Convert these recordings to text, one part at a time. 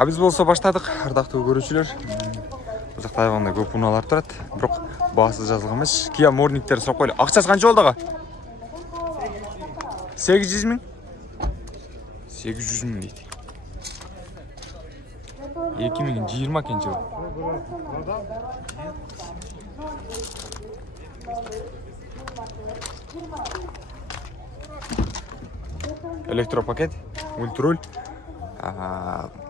Biz болса баштадық, ардақтуу көрүүчүлөр. Бул жакта айванда көп унаалар турат, бирок баасы жазылган эмес. Kia Morning'терди сурап коелу. Акчасы канча болду ага? 800 миң? 800 миң дейт. 2020 экен жылы. Электропакет, мультруль,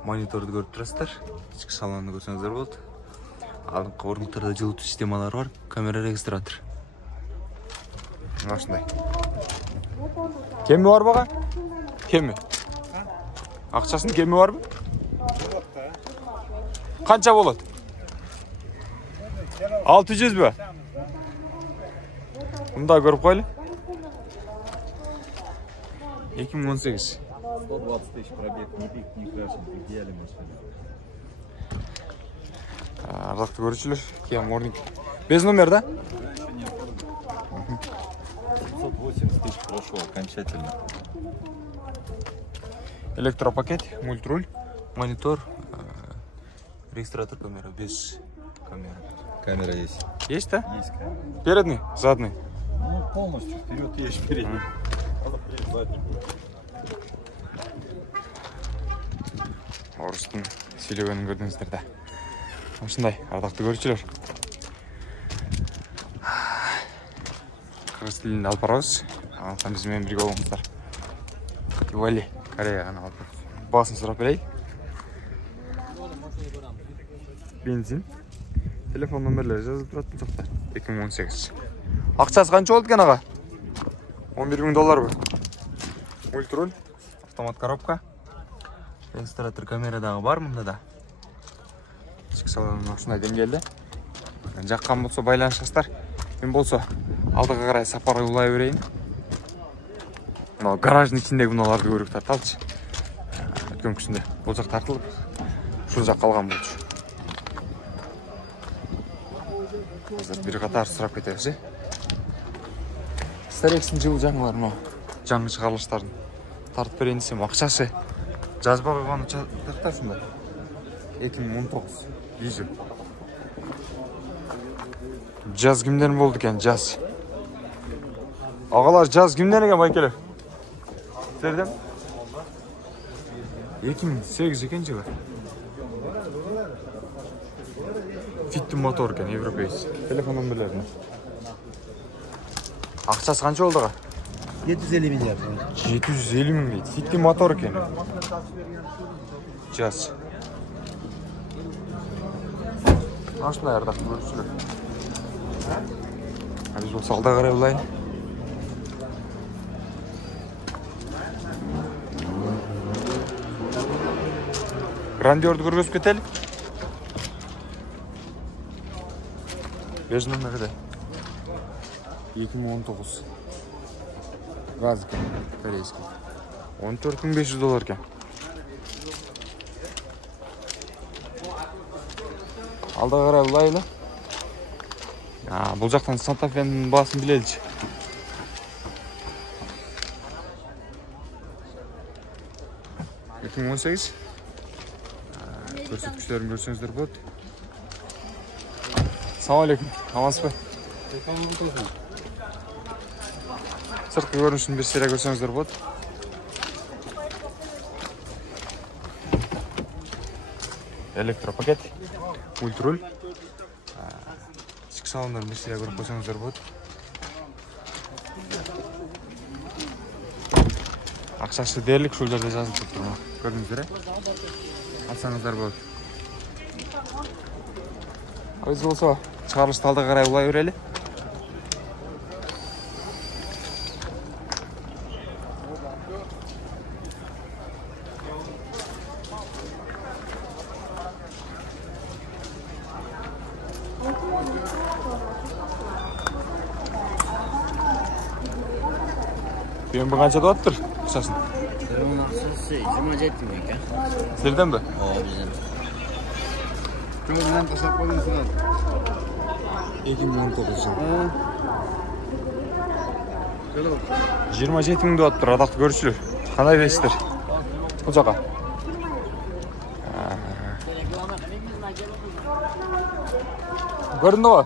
мониторду көрүп турасыздар. Ички салонду көрсөңүздөр болот. Алдыңкы орындыктарда жылытуу системалары бар, камера регистратор. Ушундай. Кеми бар бага? Кеми. Акчасынын кеми барбы? Канча болот? 600 бі? Мында көрүп койлу. 2018. 120 тысяч пробег, ни пик, ни крашен, идеальный машина. Ардактуу көрүүчүлөр, Kia Morning. Без номер, да? Еще не оформлен. 580 тысяч прошел окончательно. Электропакет, мультруль, монитор, регистратор камера, без камеры. Камера есть. Есть, да? Есть камера. Передний, задний. Ну, полностью вперед есть, передний. Надо вперед, задний. Орыстың сөйлегенін көрдіңіздер да. Осындай, ардақтуу көрүүчүлөр. Кыргыз тилин алып барабыз. Андыктан биз менен бирге болуңуздар. Ивали, Кореядан алып. Баасын сурап берейин. Бензин. Телефон номерлери жазылып турат бул жакта. 2018. Акчасы канча болду экен ага? 11 000 долларбы? Мультруль, автомат коробка. Регистратор камерадагы бар мында да. Ички салонун ушундай деңгээлде. Жаккан болсо байланышасыздар. Мен болсо алдыга карай сапар улай берейин. Мына гараждын ичиндеги унааларды көрүп тарталчы. Өткөнкүсүндө бул жак тартылып, ушул жак калган болчу. Азыр бир катар сурап кетебиз, э? Старексин жылы жаңылар, мына жаңы чыгарылыштарын тартып берейин десем, акчасы жазба койгон жакта ушундай. 2019 дизель. Жаз кимден болду экен, жаз? Агалар, жаз кимден экен байкелер? Сіздерден? 2008 екен жылы. Фитті мотор екен, европейс. Телефон номерлеріне. Ақшасы қанша болды ға? 750 миллиард. 750 мың дейді. Фитті мотор екен. Жаз. Ашындай ардақты көрушілер. Біз болса алда қарай олайын. Грандиорды көргөзүп кетели. Без номерде. 2019. Газ екен, корейский. 14 500 доллар екен. Алда қарай улайлы. Бұл жақтан Санта-Фенің басын білелші. Көрсеткішлерін көрсеңіздер болады. Салам алейкум. Амансыз ба? Сыртқы көрінішін бір серия көрсеңіздер болады. Электропакет, мультруль. Ички салондарын бір серия көріп қойсаңыздар болады. Ақшасы дерлік шул жерде жазылып тұр. Көрдіңіздер, алсаңыздар болады. Біз болса шығарылышты алдыға қарай улай берелі. Бүйен бір қанша доғаттыр ұқсасын? Onun akçası 27 mi ki? Sizden mi? O bizim. Köyden tasap koydun sana. 2019 жыл. Şöyle bak. 27 000 доғаттыр, адақты көрушілер. Қандай дейсіздер? Бұл жаққа. Göründü mü?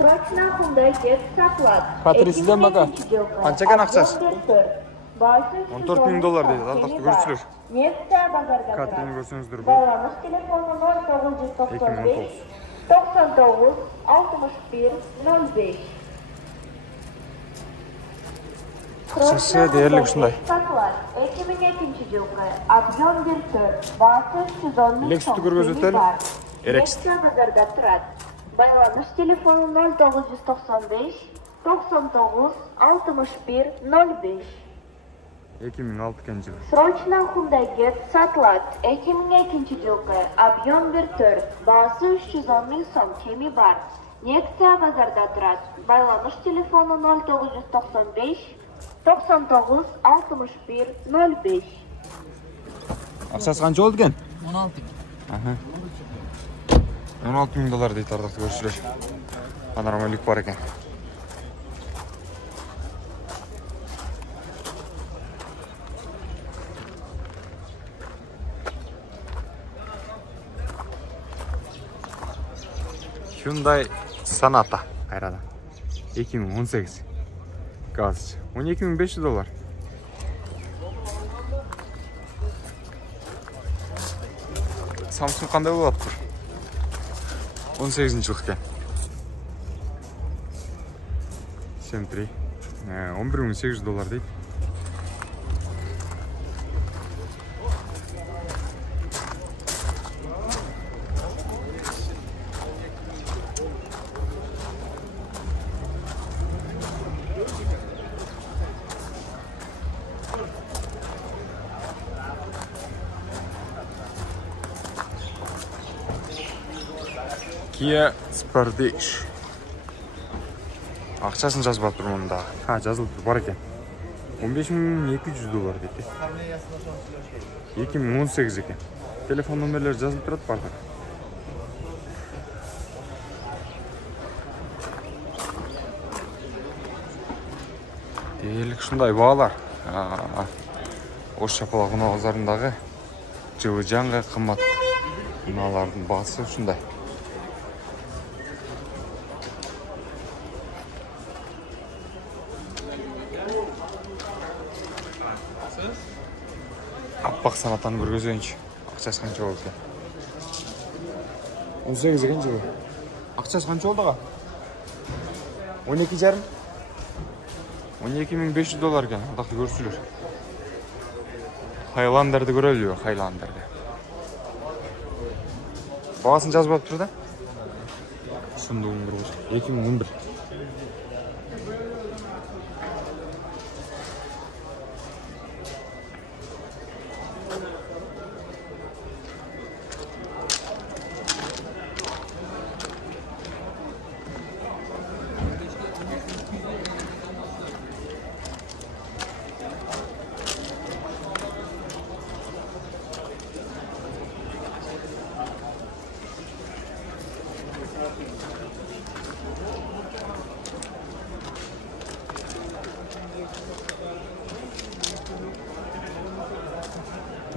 Срочно Hyundai Getz оплат. Katri sizden baka. Qanchakan aqchasi? 14.000 $14.000 deydi. Ardaқты көршілер. Nexia bozorga Katrini görсеңіздер бұл. Bağlanış telefonu 0995 99 61 05. Сізше дерлік шындай. 2002 жылғы объем 1.4 басы 310 Лек сүті көргөзөтөл. Эрекс. Nexia bozorga turadi. Bağlanış telefonu 0995 99 61 05. 2006 жылы. Срочно Hyundai Getz сатылат. 2002 жылғы объем 1.4 басы 310 000 сом кеми бар. Nexia базарда турат. Байланыш телефону 0995 99 61 05. Ақшасы қанша болды екен? 16 $16.000 дейді ардақты көршілер. Панорама люк бар екен. Hyundai Sonata қайрадан. 2018. Gaz. $12.500. Samsung қандай болады тұр? 18 жылық екен. 7.3. $11.800 дейді. Kia Sportage. Ақшасын жазбап тұр мұнда. Жазылып тұр, бар екен. $15.200 дейді. 2018 екен. Телефон номерлері жазылып тұрады барда. Делік шындай бағалар. Ош шапалақ ұнағызарындағы жылы жанға қымбат ұналардың бағасы шындай. Аппақ санатаны көргізейінші. Ақшасы қанша болды екен? 18 екен жылы. Ақшасы қанша болды аға? 12,5? $12.500 екен. Ардақты көршілер. Хайландерді көрелі, Хайландерді. Бағасын жазбап тұр да? Шындығын бір қос. 2011.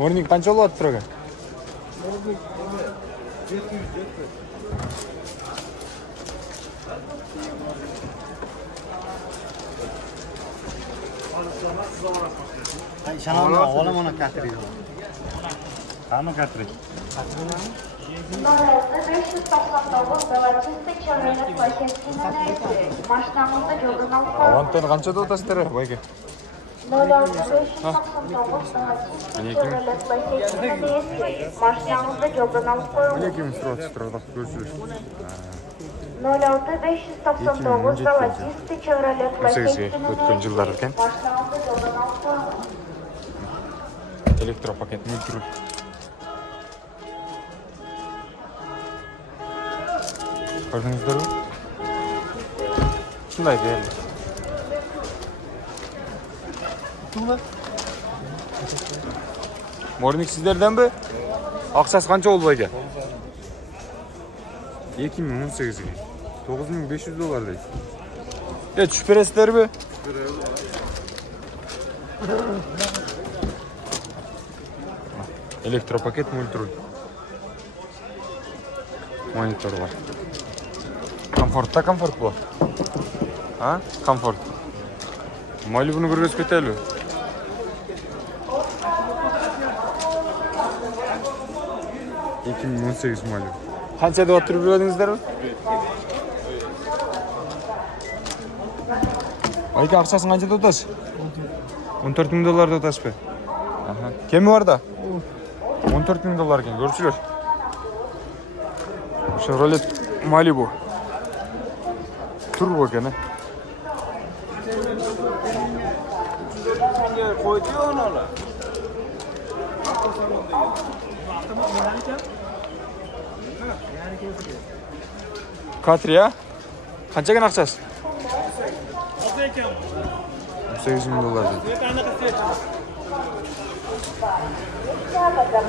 Орник қанша болады тұрға? Şanalma oğlum ona katırıyor. Қаны кәтірек? 0599 Белочистый Chevrolet Площадкинаның машинамызды жолдан алып қойдық. Авантон қанша дотасыздар, байке? 0599 Chevrolet Площадкинаның машинамызды жолдан алып қойдық. 12.000 сұрады, ардақты көршілер. 0699 Белочистый Chevrolet Площадкинаның өткен жылдар екен. машинамызды жолдан алып қойдық. Электропакет мультируль. Көрдіңіздер ме? Şunday değerli. Morning sizlerden mi? Akçası kança oldu ekan? 2018 ekan. 9500 dolar deydi. Ya tushib berasizlarmi? Elektropaket multirul. Monitor var. Komfort bu. Ha? Komfort. Malibu'nu bir göz köteli. $2018 Malibu. Qancha deb o'tirib yuradingizlarmi? Ayka aqchasini qancha deb o'tasiz? $14,000 deb o'tasizmi? Aha. Kemi var da? $14,000 ekan, ko'rchilar. Chevrolet Malibu. Turbo ekan. Qo'ydi onalar. Katri ya? Qanchaga aqchasi? $18,000 deydi.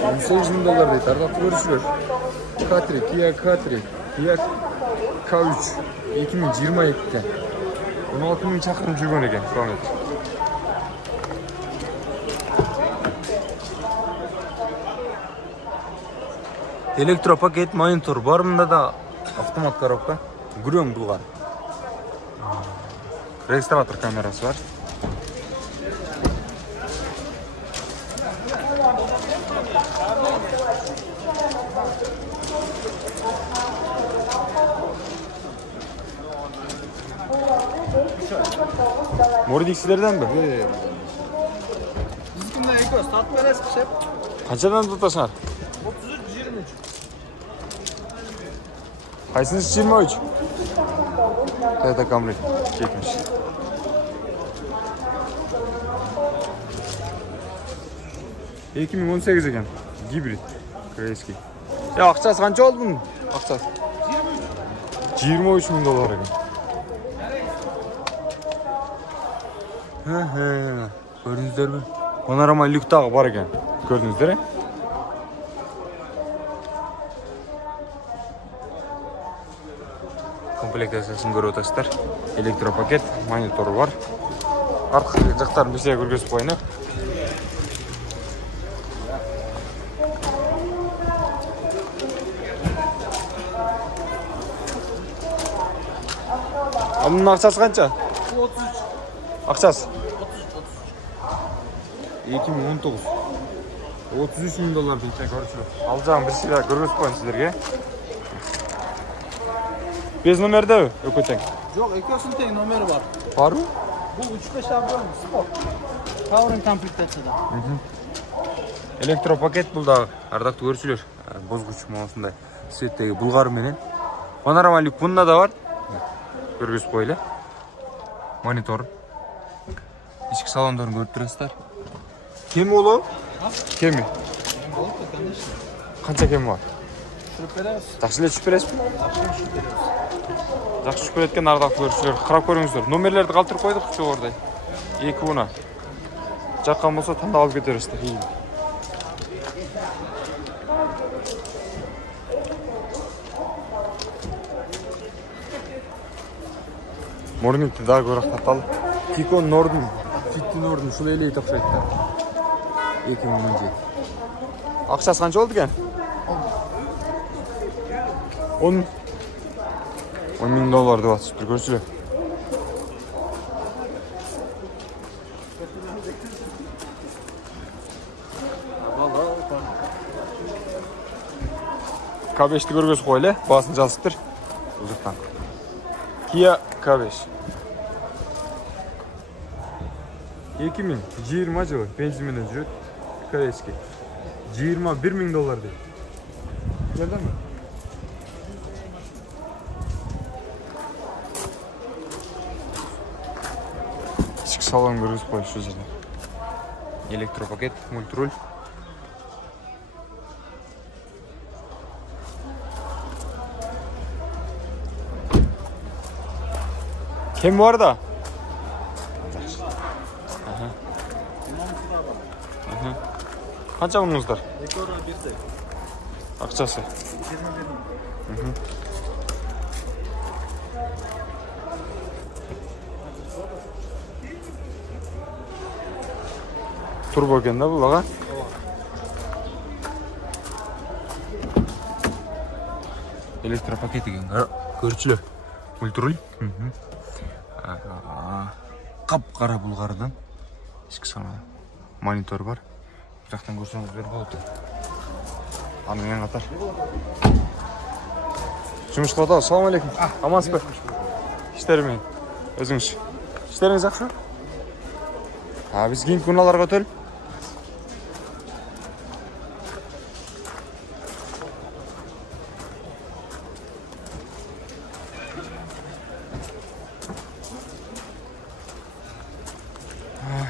$18,000 deydi. Tarqatib ko'rishlar. Katri, Kia K3 2022'de 16.000 chaqirim yurgan ekan, kilometr. Elektropaket monitor var bunda da avtomat коробка. Gürüm bulgar. Registrator kamerası var. Mordix'lerden mi? Bizimle Ekos tatlı eski şef. Kaçadan tutasın? 33-23. Kaysınız 23? Toyota Camry çekmiş. $2018 ekan. Hibrit. Kreski. Ya aqchasi qancha oldi bunun? Aqchasi. $23,000 ekan. He. Gördünüzlermi? Panorama lyuktağı var ekan. Gördünüzler mi? Komplektatsiyasini ko'rib o'tasizlar. Elektropaket, monitoru var. Arqa jaqlarni bir sizga ko'rsatib qo'ying. Bunun aqchasi qancha? 33. Aqchasi? 2019. $33,000 deydi ko'rishlar. Alacağım bir sizga ko'rsatib qo'ying sizlarga. Bez nomerde mi? Yok öten. Yok Ekos'un tek numara var. Var mı? Bu 3-5 abone spor. Power'ın komplektasyada. Elektropaket buldu. Ardaqlı görüşülür. Bozguç mağazında. Svetdeki Bulgar menen. Panoramalik bunda da var. Görgüs böyle. Monitor. İçki salonlarını görüp turasızlar. Kemi oğlum? Kemi. Kança kemi var? Жақсылап түшіп бересіз бе? Жақсы түшіп береткен ардақ көрушілер. Қарап көріңіздер. Номерлерді қалтырып қойдық жоғарыдай. 2-10. Жаққан болса таңдап алып кетерсіздер. Морнингті дағы көрақ таталы. Тикон Нордын, Фитти Нордын шул елей тақшайды. 2017. Ақшасы қанша болды екен? 10.000 деп атышып тұр, көрсіле. K5'ti көргөз қойлы, басын жазып тұр. Ұзықтан. Kia K5. 2020 жылы бензинмен жүреді. Корейский. $21,000 дейді. Geldi mi? İçki salon görürüz koy şu zaten. Elektropaket, multirol. Кем бар да? Қанша мұныңыздар? 2 euro берсек. Ақшасы. 20 бердім. Турбо екен да бұл аға? Электропакет екен. Көрчілі. Ультруль. Қап-қара бұлғардан. Ішкі сана монитор бар. Жақтан көрсеңіз бер болады. Анымен қатар. Жұмыс қылады. Салам алейкум. Амансыз ба? Іштерімен. Өзіңіз. Іштеріңіз ақша? Біз кейін күналарға төл.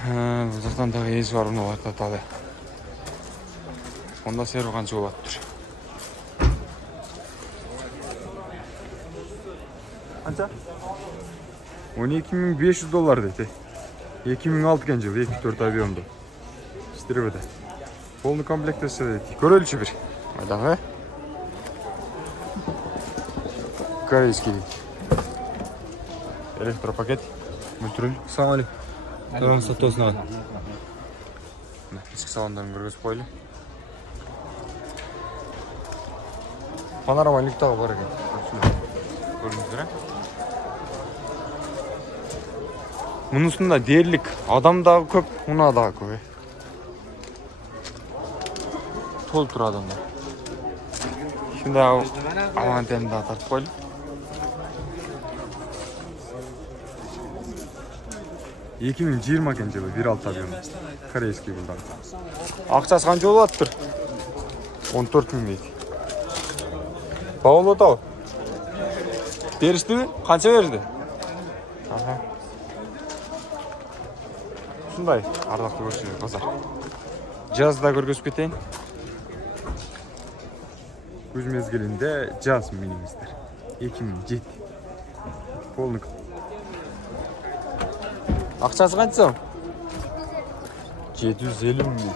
Бұл жақтан дағы ез бар бұны артатады. Онда серві қанша болады тұр. Қанша? $12.500 дейді. 2006 кен жыл, 2-4 авионды. Істері бөді. Полный комплект өсі дейді. Көрелші бір. Айдағы. Корейский дейді. Электропакет. Мультируль. Салам алейкум. Тұраңыз сатты осынаға. Ішкі салондарын көргізіп қойлы. Панорама лифтағы бар екен. Көріңіздер, мұнысында дерлік адамдағы көп, мұнадағы көп. Тол тұр адамдар. Şimdi avanteni daha tartıp koyalım. $2020 eкен жылы 1.6 авион. Корейский бұлдан. Ақшасы қанша болып тұр? 14.000 дейді. Бауыл отау. Берішті ме? Қанша берді? Шындай, ардақты көрші базар. Жазда көргізіп кетейін. Күз мезгілінде жаз миниміздер. 2007. Полный. Ақшасы қанша? 750 мың.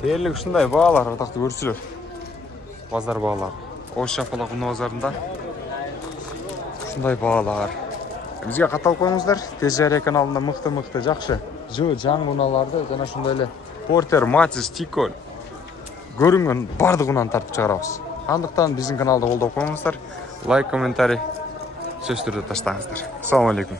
Дерлік шындай бағалар, атақты көршілер. Базар бағалар. Ош Шапалақ ұны базарында шындай бағалар. Бізге қатал қойыңыздар. Тез жария каналында мықты жақшы жаң ұналарды, жана шындайлы Портер, Матис, Тиколь көрінген бардығынан тартып шығарамыз. Андықтан біздің каналды қолдау қойыңыздар. Лайк, комментарий сөз түрде таштаңыздар. Ассаламу алейкум.